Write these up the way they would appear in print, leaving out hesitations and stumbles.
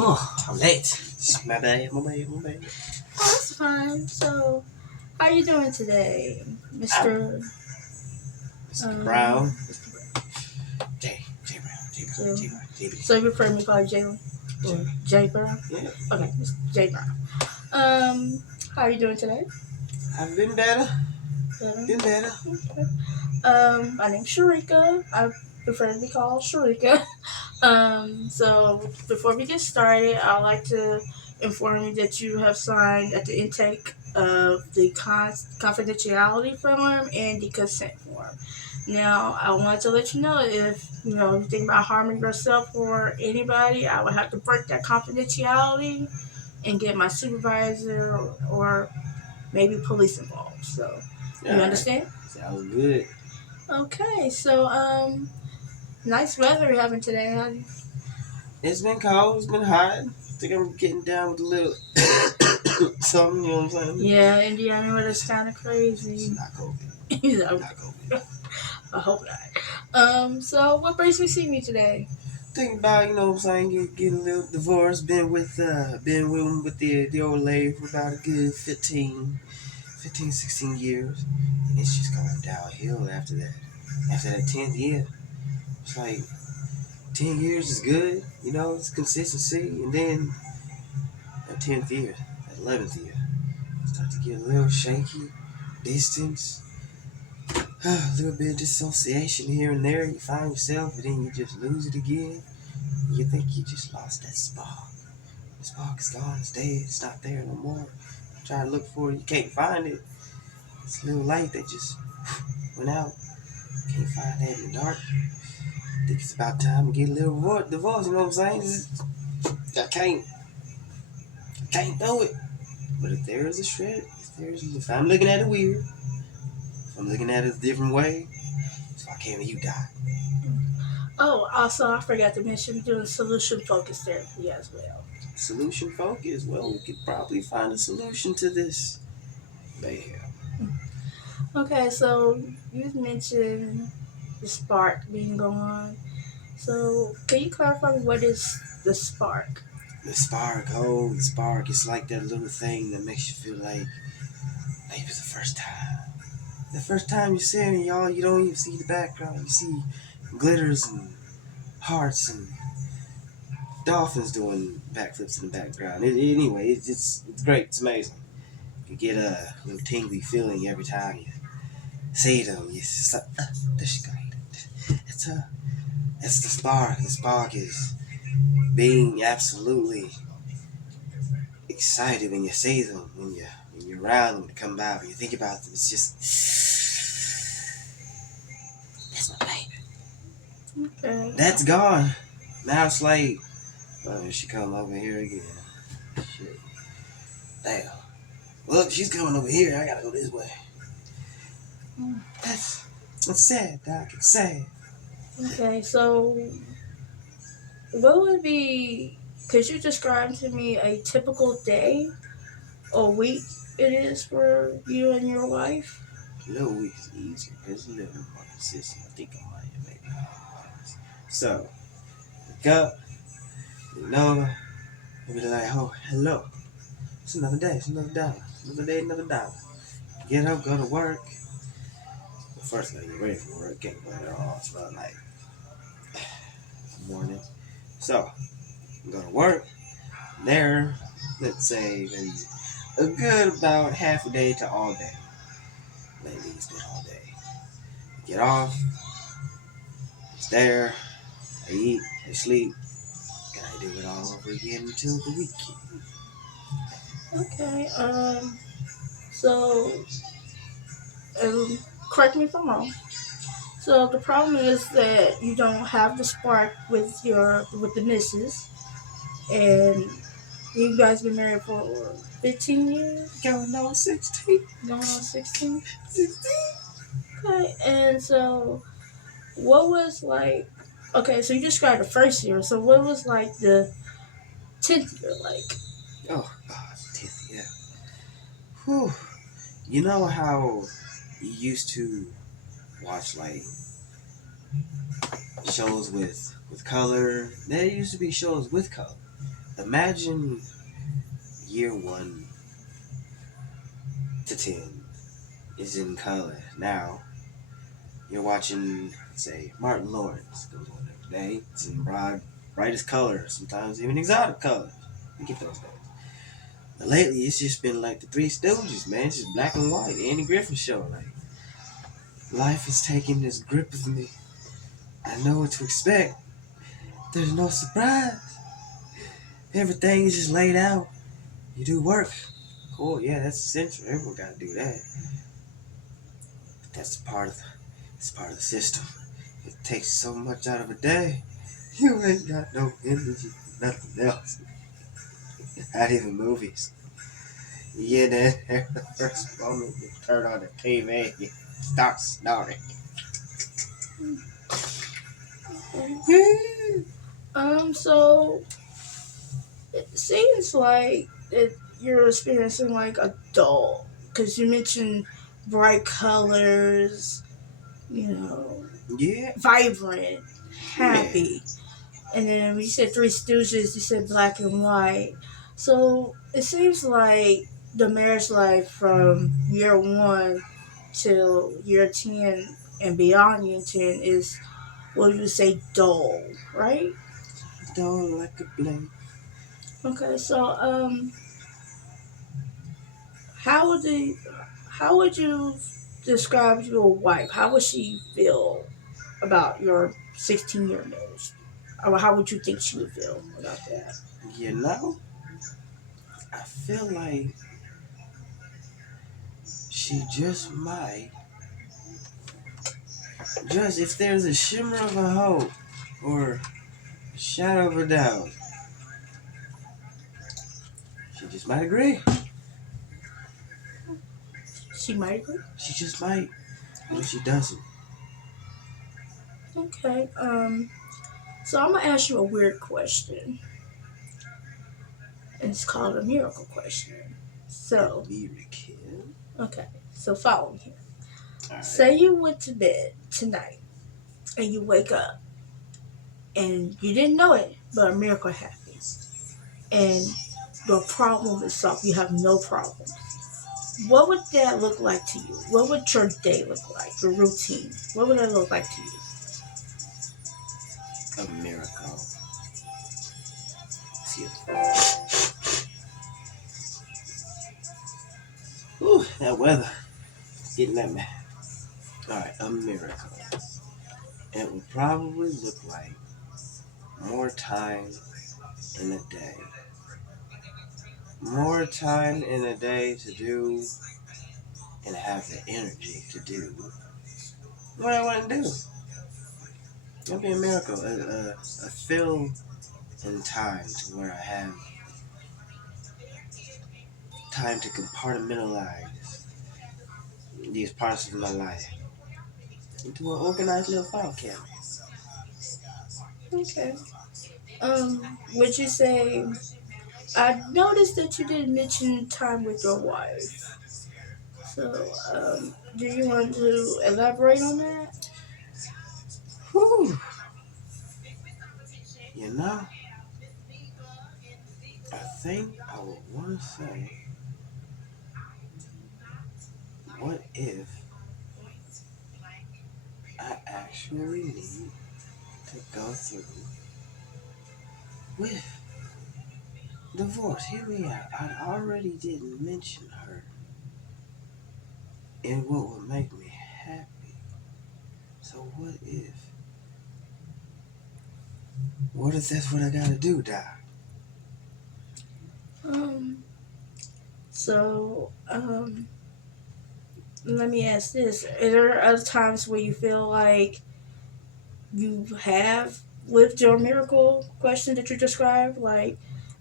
Oh, I'm late. My bad, my bad, my bad. Oh, that's fine. So, how you doing today, I'm Mr. Mr. Brown. Mr. Brown? J Brown, J Brown, Jay. J Brown, J B. So you prefer me to call you Jalen or J Brown? Yeah, Okay, Mr. J Brown. Um, how you doing today? I've been better, Better. been better. Okay. My name's Sharika. I prefer to be called Sharika. So before we get started, I'd like to inform you that you have signed at the intake of the confidentiality form and the consent form. Now, I want to let you know if you think about harming yourself or anybody, I would have to break that confidentiality and get my supervisor or maybe police involved. So, you Alright, understand? sounds good. Okay, so nice weather we're having today. It's been cold, it's been hot. I think I'm getting down with a little something, you know what I'm saying? Yeah, Indiana weather's It's, kind of it's crazy. not COVID. So, Not COVID. I hope not. So what brings me to see me today? Think about, you know what I'm saying, getting a little divorced, been with the old lady for about a good 16 years. And it's just going downhill after that. After that 10th year. It's like 10 years is good, you know, it's consistency. And then that 10th year, that 11th year, start to get a little shaky, distance, a little bit of dissociation here and there. You find yourself, and then you just lose it again. You think you just lost that spark. The spark is gone, it's dead, it's not there no more. Try to look for it, you can't find it. It's a little light that just went out. Can't find that in the dark. Think it's about time to get a little divorce, you know what I'm saying? I can't do it. But if there is a shred, if I'm looking at it weird, if I'm looking at it a different way, so I can't let you die. Oh, also I forgot to mention doing solution focused therapy as well. Solution focus. Well, we could probably find a solution to this. Mayhem. Okay, so you mentioned the spark being gone. So can you clarify what is the spark? The spark, oh, the spark. It's like that little thing that makes you feel like maybe it's the first time. The first time you see it, y'all, you don't even see the background. You see glitters and hearts and dolphins doing backflips in the background. Anyway, it's great. It's amazing. You get a little tingly feeling every time you see them. It's like, this is great. It's the spark. The spark is being absolutely excited when you see them, when you're around them, when they come by, when you think about them. It's just that's my baby. Okay. That's gone. Now it's like, oh, here she come over here again. Shit. Damn. Look, she's coming over here. I gotta go this way. That's it's sad, Doc. It's sad. Okay, so what would be? Could you describe to me a typical day or week it is for you and your wife? No week is easier because a little more consistent. I think I might maybe. So, wake up, you know, maybe they're like, oh, hello. It's another day. It's another dollar. Another day, another dollar. Get up, go to work. Well, first, gotta get ready for work. Can't go there all throughout night, morning. So, go to work. There, let's say maybe a good about half a day to all day. Maybe it's been all day. Get off. It's there. I eat. I sleep. And I do it all over again until the weekend. Okay. So, correct me if I'm wrong. So the problem is that you don't have the spark with the missus, and you guys been married for 15 years, Going on 16. going on 16. 16. Okay, and so what was like? Okay, so you described the first year. So what was like the 10th year like? Oh, God. 10th, yeah. Whew. You know how you used to watch like shows with color? There used to be shows with color. imagine year 1 to 10 is in color. Now you're watching, say, Martin Lawrence goes on every day. It's in brightest colors, sometimes even exotic colors. You get those days. But lately, it's just been like the Three Stooges, man. It's just black and white. The Andy Griffith Show. Like, life is taking this grip of me. I know what to expect. There's no surprise. Everything is just laid out. You do work. Cool, yeah, that's essential. Everyone got to do that. But that's it's part of the system. It takes so much out of a day. You ain't got no energy for nothing else. Not even movies. You get in there the first moment you turn on the TV, you start snoring. So it seems like you're experiencing like a dull, because you mentioned bright colors, Yeah, vibrant, yeah. happy. And then when you said Three Stooges, you said black and white. So it seems like the marriage life from year 1 till year 10 and beyond year 10 is, what you would say, dull, right? Don't like a blame. Okay, so how would the how would you describe your wife? How would she feel about your 16-year marriage? Or how would you think she would feel about that? You know, I feel like she just might, just if there's a shimmer of a hope or a shadow of a doubt, she just might agree. She might agree. She just might. What if she doesn't? Okay. So I'm gonna ask you a weird question. And it's called a miracle question. So, American. okay. So follow me here. Alright. Say you went to bed tonight and you wake up and you didn't know it, but a miracle happens and your problem is solved. You have no problem. What would that look like to you? What would your day look like? Your routine? What would that look like to you? A miracle. Excuse me. Ooh, that weather. Getting that man. Alright, a miracle. It would probably look like more time in a day. More time in a day to do and have the energy to do what I want to do. It'll be a miracle. A fill in time to where I have time to compartmentalize these parts of my life into an organized little file cabinet. Okay. Would you say, I noticed that you didn't mention time with your wife. So, do you want to elaborate on that? Whew. You know, I think I would want to say, what if I actually need to go through with divorce? Hear me out. I already didn't mention her in what would make me happy. So what if? What if that's what I gotta do, Doc? Um, so, let me ask this. Are there other times where you feel like you have lived your miracle question that you described? Like,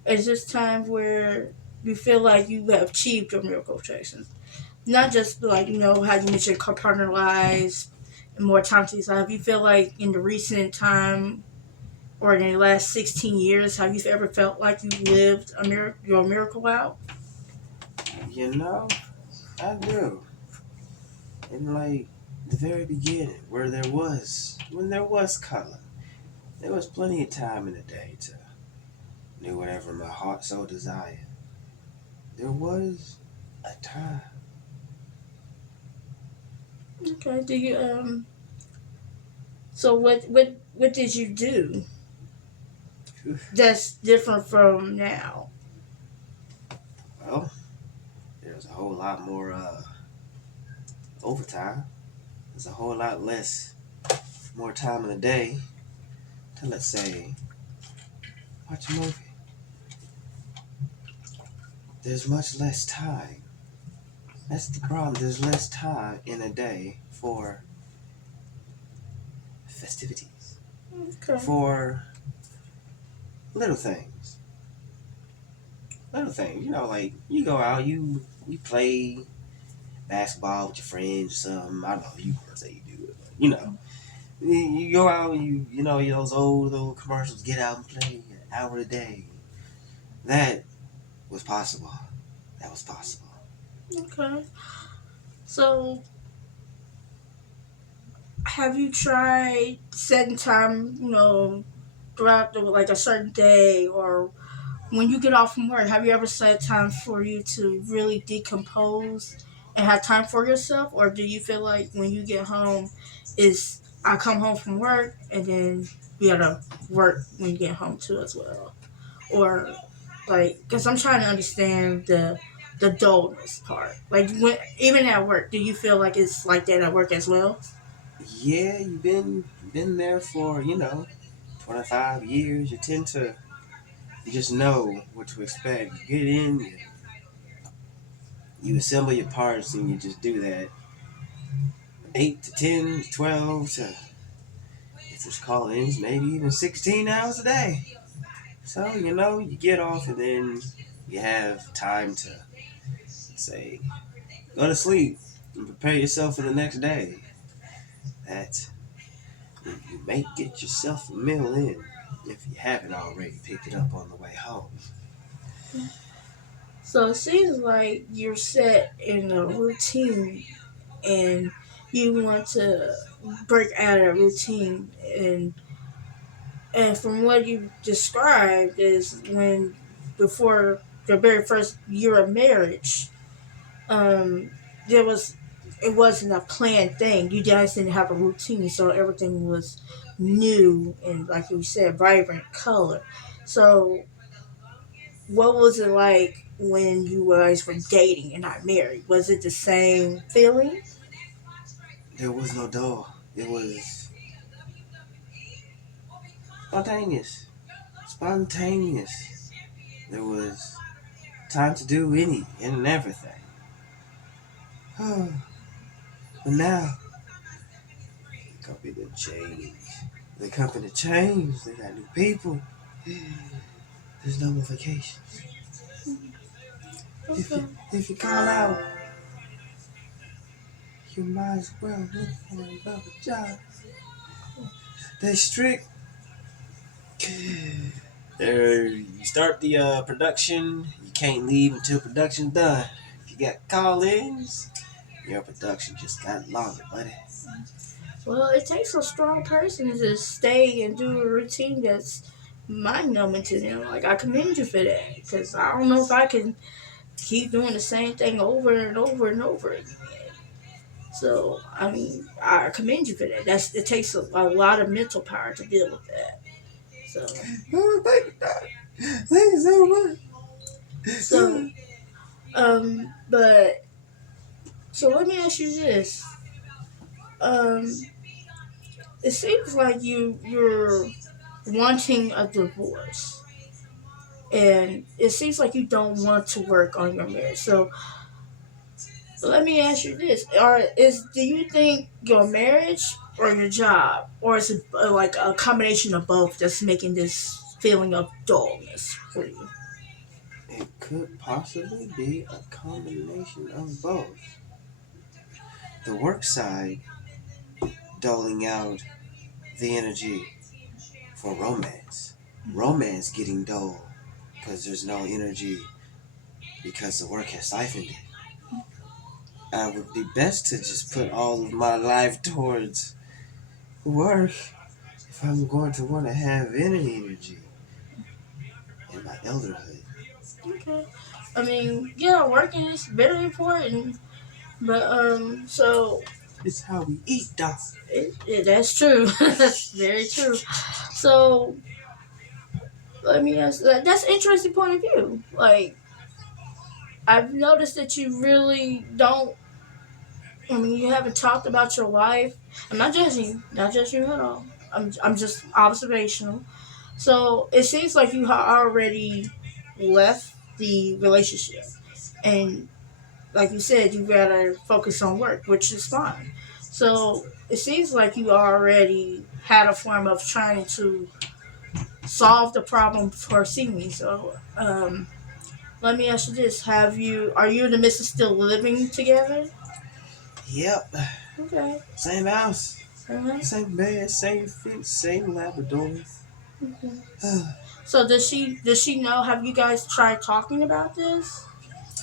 is this time where you feel like you have achieved your miracle question? Not just like, how you mentioned compartmentalize and more time to yourself. You feel like in the recent time or in the last 16 years, have you ever felt like you lived your miracle out? You know, I do. In like the very beginning, when there was color, there was plenty of time in the day to do whatever my heart so desired. There was a time. Okay. Do you So what did you do that's different from now? Well, there's a whole lot more overtime. There's a whole lot less, more time in the day to, let's say, watch a movie. There's much less time. That's the problem. There's less time in a day for festivities, Okay. for little things. Little things, like you go out, you play basketball with your friends or something. I don't know if you want to say you do it, but you go out, those old commercials, get out and play an hour a day. That was possible. That was possible. Okay. So have you tried setting time? Throughout like a certain day, or when you get off from work, have you ever set time for you to really decompose and have time for yourself? Or do you feel like when you get home, is I come home from work and then you gotta work when you get home too as well? Or like, because I'm trying to understand the dullness part. Like when even at work, do you feel like it's like that at work as well? Yeah, you've been there for 25 years. You tend to just know what to expect. You get in, you assemble your parts, and you just do that 8 to 10, 12 to, if there's call-ins, maybe even 16 hours a day. So you get off, and then you have time to say go to sleep and prepare yourself for the next day. That you may get yourself a meal in if you haven't already picked it up on the way home. So it seems like you're set in a routine and you want to break out of routine, and from what you described is when before the very first year of marriage, um there was it wasn't a planned thing. You guys didn't have a routine, so everything was new and, like you said, vibrant color. So what was it like when you guys were dating and not married? Was it the same feeling? There was no door. It was spontaneous. Spontaneous. There was time to do any and everything. But now, the company done changed. The company changed. They got new people. There's no more vacations. If Okay. if you call out, you might as well look for another job. They strict. You start the production. You can't leave until production's done. If you got call-ins, your production just got longer, buddy. Well, it takes a strong person to stay and do a routine that's mind numbing to them. Like, I commend you for that because I don't know if I can keep doing the same thing over and over and over again. So, I mean, I commend you for that. It takes a lot of mental power to deal with that. So, Oh, thank you, Doc. Thank you so much. so, but so let me ask you this. Um, it seems like you're wanting a divorce, and it seems like you don't want to work on your marriage. So let me ask you this: do you think your marriage or your job, or is it like a combination of both that's making this feeling of dullness for you? It could possibly be a combination of both. The work side doling out the energy for romance. Romance getting dull because there's no energy because the work has siphoned it. I would be best to just put all of my life towards work if I'm going to want to have any energy in my elderhood. Okay. I mean, yeah, working is very important, but so It's how we eat, Doc. that's true. That's very true. So let me ask. That's an interesting point of view. Like I've noticed that you really don't. I mean, you haven't talked about your wife. I'm not judging you. Not judging you at all. I'm just observational. So it seems like you have already left the relationship, and like you said, you gotta focus on work, which is fine. So it seems like you already had a form of trying to solve the problem for Simi. So let me ask you this: are you and the missus still living together? Yep. Okay. Same house. Uh-huh. Same bed, same fence, same Labrador. Okay. So does she know? Have you guys tried talking about this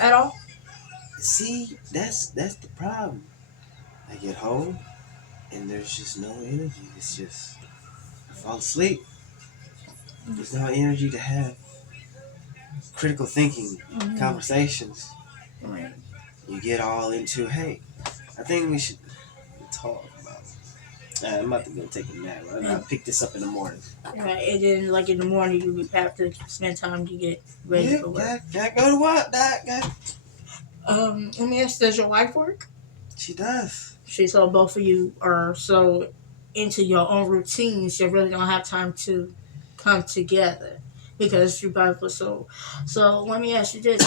at all? See, that's the problem. I get home and there's just no energy. It's just I fall asleep. There's no energy to have critical thinking Mm-hmm. conversations. Right. You get all into, hey, I think we should talk about. I'm about to go take a nap. I'll And, pick this up in the morning. right. And then like in the morning you would have to spend time to get ready Yeah, for work. gotta go to work, Doc. Let me ask, does your wife work? She does. So both of you are so into your own routines, you really don't have time to come together because you both were so. So let me ask you this: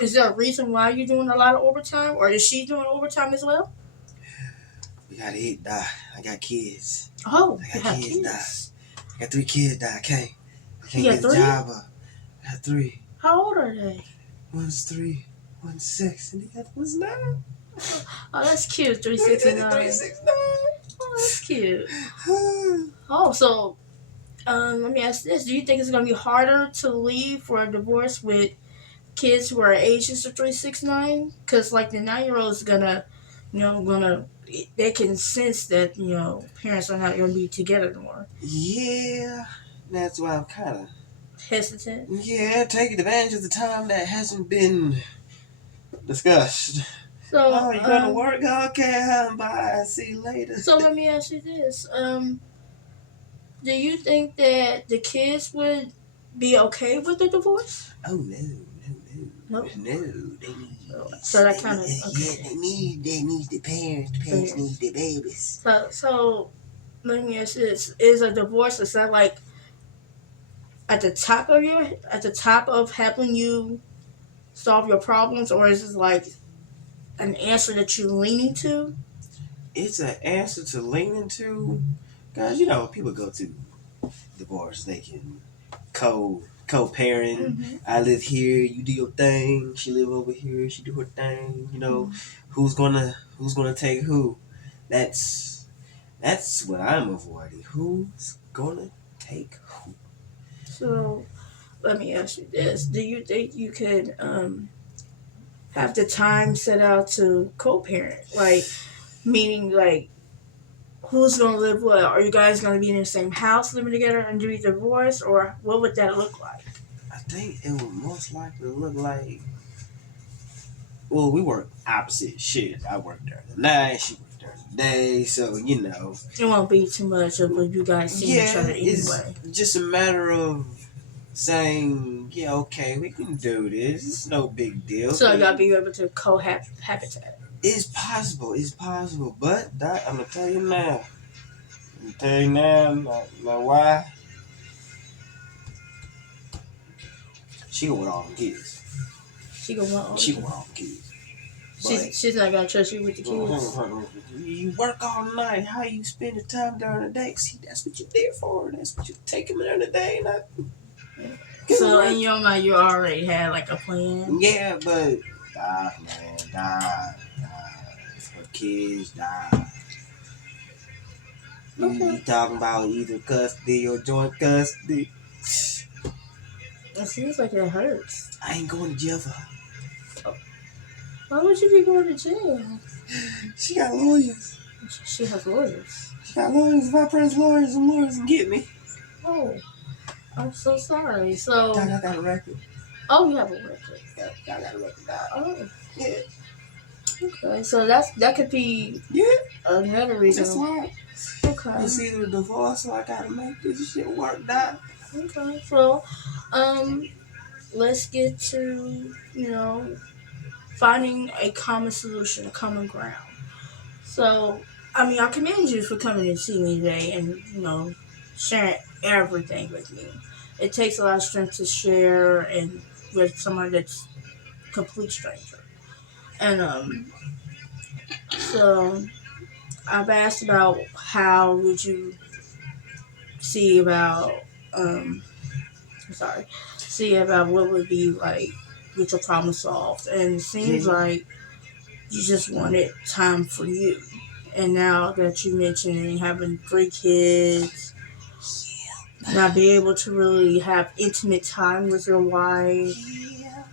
is there a reason why you're doing a lot of overtime, or is she doing overtime as well? We gotta eat, Doc. I got kids. Oh, I you got have kids, Doc. kids. I got 3 kids, Doc. I You can't got get a three? job. I got 3. How old are they? One's 3, one's 6, and the other one's 9. Oh, that's cute. 369. 369. Oh, that's cute. Oh, so let me ask this: do you think it's gonna be harder to leave for a divorce with kids who are ages of 369? Because like the 9-year-old is gonna, they can sense that parents are not gonna be together anymore. Yeah, that's why I'm kind of Hesitant. taking advantage of the time that hasn't been discussed. So Oh, you going to work? Okay, bye. See you later. so let me ask you this: do you think that the kids would be okay with the divorce? Oh no, No. no. They need. So that kind of Yeah, okay. they need the parents. The parents need the babies. So let me ask you this: is a divorce, is that like at the top of helping you solve your problems, or is it like an answer that you're leaning to? It's an answer to lean into, guys. People go to divorce. They can co-parent. Mm-hmm. I live here, you do your thing. She live over here, she do her thing. Mm-hmm. Who's gonna take who? That's what I'm avoiding. Who's gonna take who? So let me ask you this: do you think you could have the time set out to co-parent, like meaning like who's gonna live what? Are you guys gonna be in the same house living together and do a divorce, or what would that look like? I think it would most likely look like. Well, we work opposite shifts. I work during the night. She works during the day. So It won't be too much of a you guys seeing each other it's anyway. just a matter of saying, yeah, okay, we can do this. It's no big deal. So y'all be able to cohabitat. It's possible. It's possible. But Doc, I'm gonna tell you now. My wife, she gonna want all the kids. She gonna want all She the want kids. all the kids. She's not gonna trust you with the kids. You work all night. How you spend the time during the day? See, that's what you're there for. That's what you take them during the day. Not So in your mind, you already had like a plan. yeah, but die. For kids, die. Okay. You talking about either custody or joint custody? It seems like it hurts. I ain't going to jail for her. Why would you be going to jail? She got lawyers. She has lawyers. She got lawyers. If I press lawyers, some lawyers can get me. Oh. I'm so sorry. Doc, So, I got a record. oh, you have a record. Yeah, I got a record, Doc. Oh, Yeah, okay. So that could be yeah. another That's reason. why Okay. it's either a divorce, so I gotta make this shit work, Doc. Okay. So, um, let's get to finding a common solution, a common ground. So, I mean, I commend you for coming to see me today and sharing everything with me. It takes a lot of strength to share and with someone that's a complete stranger. And so I've asked about how would you see about um, sorry, see about what would be like get your problem solved. And it seems Yeah. like you just wanted time for you. And now that you mentioned having 3 kids, not be able to really have intimate time with your wife, Yeah.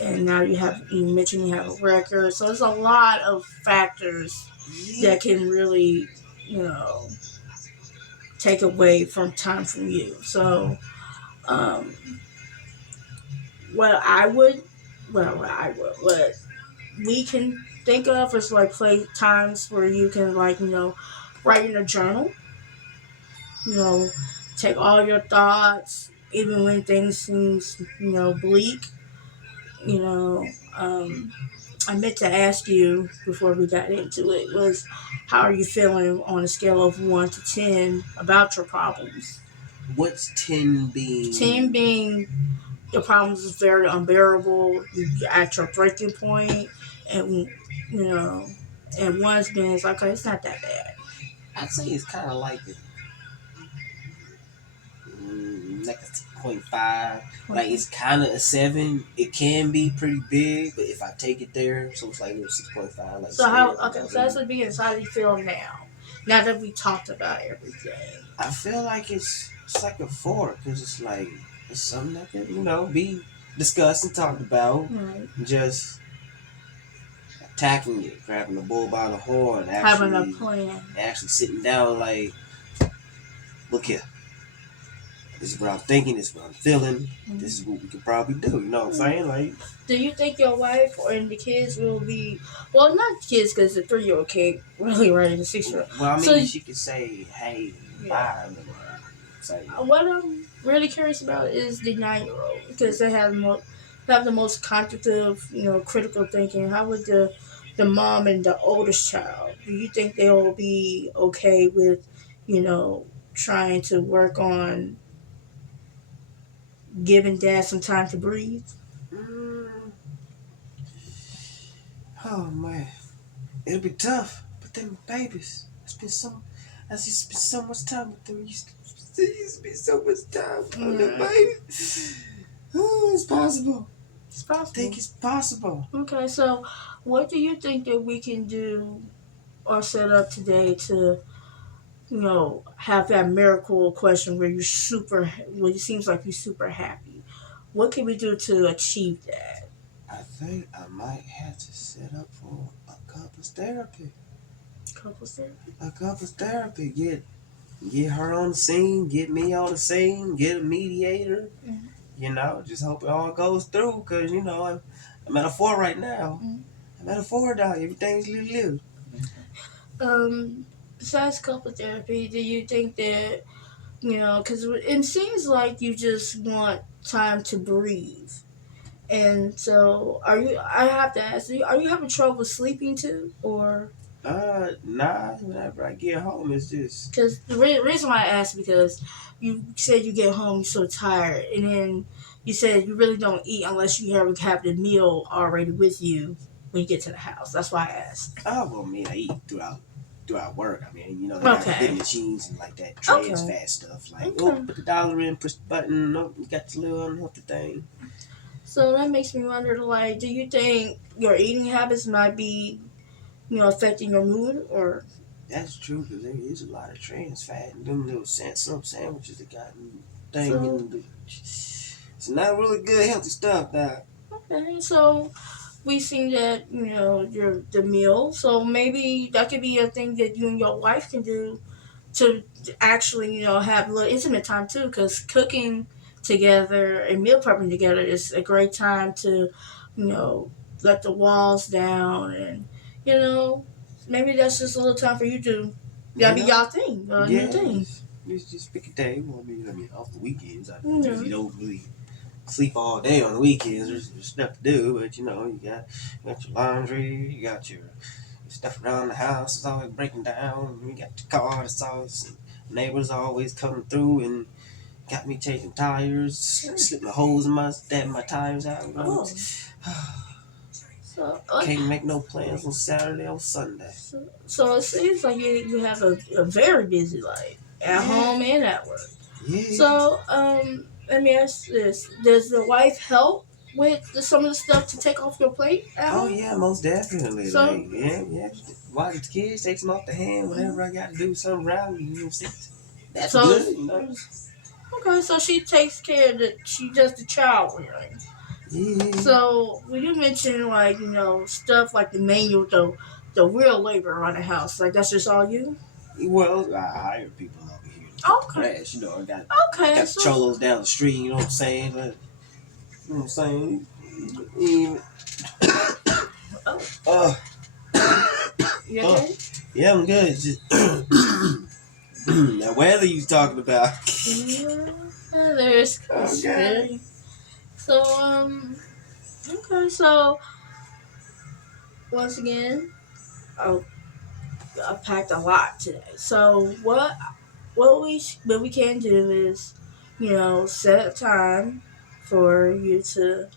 and now you mentioned you have a record. So there's a lot of factors Yeah. that can really, you know, take away from time from you. So, um, what I would, what we can think of is like play times where you can like write in a journal. You know, take all your thoughts, even when things seems bleak. You know, I meant to ask you before we got into it was how are you feeling on a scale of 1 to 10 about your problems? What's 10 10 being? being your problems is very unbearable, you're at your breaking point, and you know, and one's being it's like, okay, it's not that bad. I'd say it's kind of like a 0.5. Like Okay. it's kind of a 7. It can be pretty big, but if I take it there, so it's like a little 6.5, like So how? scale. You Okay, know what so I that's mean? what being. So how do you feel now? Now that we talked about everything. I feel like it's like a 4 because it's like it's something that can be discussed and talked about. Right. Just tackling it, grabbing the bull by the horn, Having a actually plan. actually sitting down like, look here, this is what I'm thinking, this is what I'm feeling, this is what we could probably do. You know what I'm saying? Like, Do you think your wife or the kids will be well? Not kids, because the 3-year-old can't really write in the 6-year-old. well, I So mean, she could say, hey, yeah. bye. Say, What I'm really curious about is the 9-year-old because they have the most cognitive, critical thinking. How would the mom and the oldest child? Do you think they'll be okay with, trying to work on giving dad some time to breathe? mm, oh man, it'll be tough. But them babies, I used to spend so much time with them. Used to be so much time on them Mm, babies. Oh, it's possible. it's I think possible. it's possible. Okay, so what do you think that we can do or set up today to, have that miracle question where where it seems like you're super happy? What can we do to achieve that? I think I might have to set up for a couples therapy. Couples therapy? A couples therapy. Get her on the scene, get me on the scene, get a mediator. Mm-hmm. Just hope it all goes through because I'm at a 4 right now. Mm-hmm. I'm at a 4 now. Everything's little. Besides couple therapy, do you think that, because it seems like you just want time to breathe. And so, I have to ask you, are you having trouble sleeping too? Or Nah. Whenever I get home, it's just because the reason why I asked because you said you get home you're so tired, and then you said you really don't eat unless you have the meal already with you when you get to the house. That's why I asked. well, me. I eat throughout work. I mean, they got the Okay. big machines and like that trans Okay. fat stuff. Like, oh, Okay. put the dollar in, push the button. Oh, you got the little unhealthy thing. So that makes me wonder, like, do you think your eating habits might be, affecting your mood, or? That's true because there is a lot of trans fat in them little some sandwiches that got thing So in the. It's not really good healthy stuff now. okay, so we seen that your the meal. So maybe that could be a thing that you and your wife can do to actually have a little intimate time too. Because cooking together and meal prepping together is a great time to, you know, let the walls down and, you know, maybe that's just a little time for you to, You that'd be know? y'all thing, a new Yeah, thing. just pick a day. Well, I mean, off the weekends, I Yeah. usually don't really sleep all day on the weekends. There's stuff to do, but you know, you got your laundry, you got your stuff around the house is always breaking down. You got the car that's always neighbors always coming through and got me changing tires, slipping the holes in my tires out. You know, Oh. So, can't make no plans on Saturday or Sunday. so it seems like you have a very busy life at Yeah, home and at work. yeah. So, let me ask this: does the wife help with some of the stuff to take off your plate at Oh home? yeah, most definitely. So, Like yeah. Watch the kids, takes them off the hand. Whenever I got to do something around you, know, that's so good. You know. okay, so she takes care of the, she does the child rearing. Yeah. So when you mention like, you know, stuff like the manual, the real labor around the house, like that's just all you? Well, I hire people over here to cut the Okay. grass. You know, I got Okay, got the so cholos down the street. You know what I'm saying? Like, you know what I'm saying? Even, oh, uh, you uh, okay? yeah, I'm good. Just that weather you talking about. Yeah, there's Okay. very so okay, so once again, I, I packed a lot today. So what we can do is, you know, set up time for you to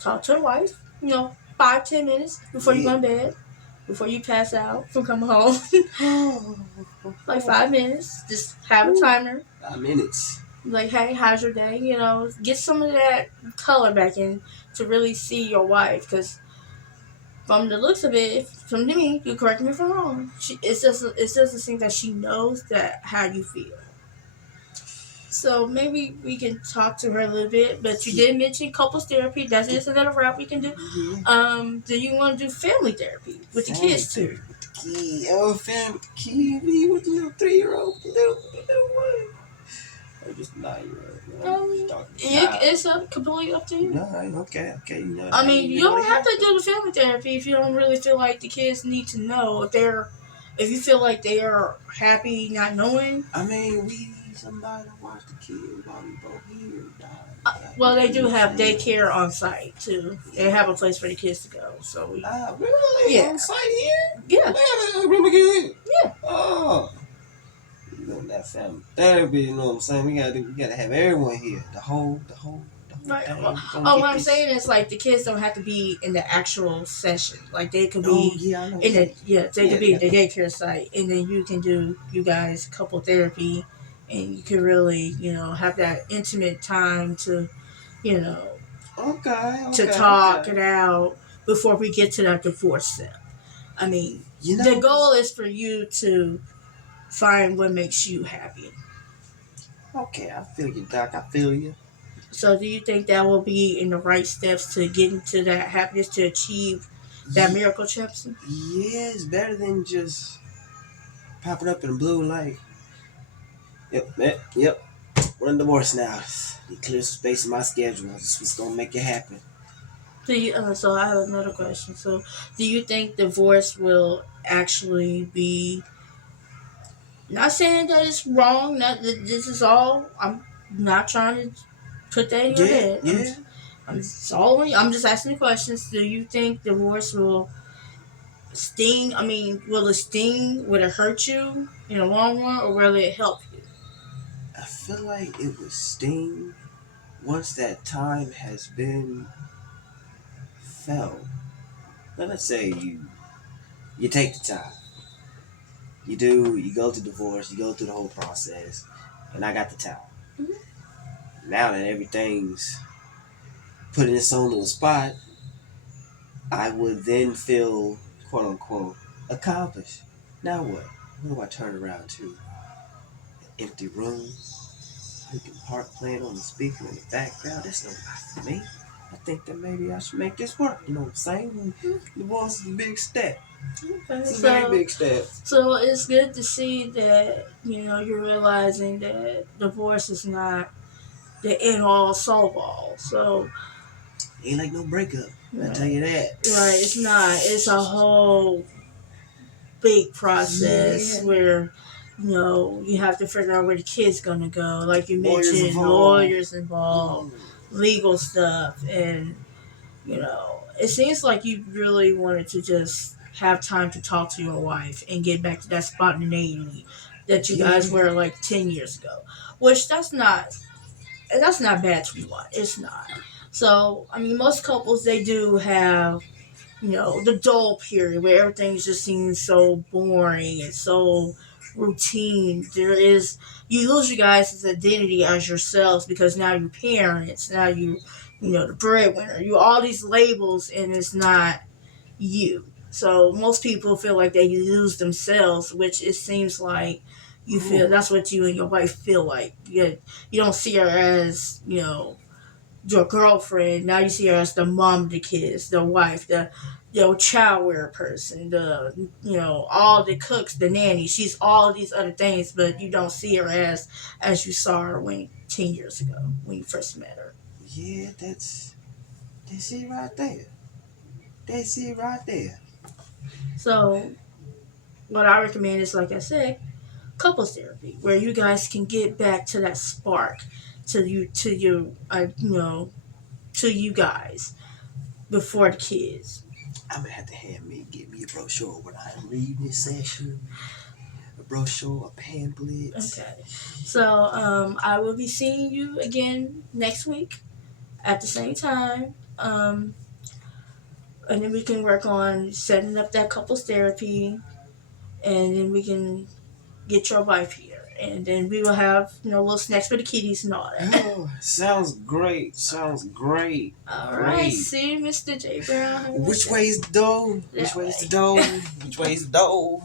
talk to your wife. You know, 5-10 minutes before you go Yeah. to bed, before you pass out from coming home. Like 5 minutes. Just have a Ooh, timer. 5 minutes. Like, hey, how's your day? You know, get some of that color back in to really see your wife. Because from the looks of it, from me, you correct me if I'm wrong. It's just a thing that she knows that how you feel. So maybe we can talk to her a little bit. But you did mention couples therapy. That's just another route we can do. Yeah. Do you want to do family therapy with the Family kids too? therapy with the kid. Oh, family with the kid. With the little 3-year-old, with the little one. Or just 9-year-old. You know, just talking about. It's completely up to you. No, okay. You know, I I mean, ain't you even want don't to have happen. to do the family therapy if you don't really feel like the kids need to know if you feel like they are happy not knowing. I mean, we need somebody to watch the kids while we both here. Well, they You know do what I'm have saying? daycare on site too. They have a place for the kids to go. So Really? yeah, On site here? yeah, Where really good? yeah. Oh. You know that family therapy, you know what I'm saying? We gotta have everyone here. The whole Right. thing. Well, We're gonna oh, get what I'm this. saying is like the kids don't have to be in the actual session. Like they could Oh be yeah, I know in that. the they Yeah, could they be in got the that. daycare site, and then you can do you guys couple therapy, and you can really have that intimate time to you know to talk Okay. it out before we get to that divorce step. I mean, You the know, goal is for you to find what makes you happy. okay, I feel you, Doc. I feel you. So, do you think that will be in the right steps to get into that happiness to achieve that Ye- miracle, Chelsea? Yeah, it's better than just popping up in the blue like, yep. We're in divorce now. You clear some space in my schedule. This was gonna make it happen. So I have another question. So, do you think divorce will actually be? Not saying that it's wrong. Not that this is all. I'm not trying to put that in your Yeah, head. yeah. I'm just asking the questions. Do you think divorce will sting? I mean, will it sting? Will it hurt you in the long run, or will it help you? I feel like it would sting once that time has been felt. Now, let's say you take the time. You go through divorce, you go through the whole process, and I got the time. Mm-hmm. Now that everything's put in its own little spot, I would then feel quote unquote accomplished. Now what? What do I turn around to? An empty room, Linkin Park playing on the speaker in the background. That's not for me. I think that maybe I should make this work. You know what I'm saying? Divorce is a big step. Okay, It's a very big step. so it's good to see that you're realizing that divorce is not the end all solve all. So Ain't like no breakup. I right, tell you that. it's not. It's a whole big process Yeah. where you have to figure out where the kid's gonna go. Like you Lawyers mentioned, involved. lawyers involved, Mm. legal stuff, and it seems like you really wanted to just have time to talk to your wife and get back to that spontaneity that you guys Yeah. were like 10 years ago, which that's not bad to want. It's not. So I mean, most couples, they do have the dull period where everything just seems so boring and so routine. You lose you guys' identity as yourselves because now you're parents, now the breadwinner, you all these labels, and it's not you. So most people feel like they lose themselves, which it seems like you feel Ooh. that's what you and your wife feel like. You don't see her as your girlfriend. Now you see her as the mom of the kids, the wife, the childcare person, the all the cooks, the nanny. She's all these other things, but you don't see her as you saw her 10 years ago when you first met her. Yeah, that's it right there. That's it right there. So what I recommend is, like I said, couples therapy, where you guys can get back to that spark, to you guys before the kids. I'm gonna have to get me a brochure when I read this session. A brochure, a pamphlet. Okay. So I will be seeing you again next week at the same time. And then we can work on setting up that couples therapy, and then we can get your wife here, and then we will have little snacks for the kiddies and all that. Oh, sounds great. Sounds great. All right. Great. See you, Mr. J Brown. Have a nice Which day. way's the dough? Which That way's way. the dough? Which way's the dough?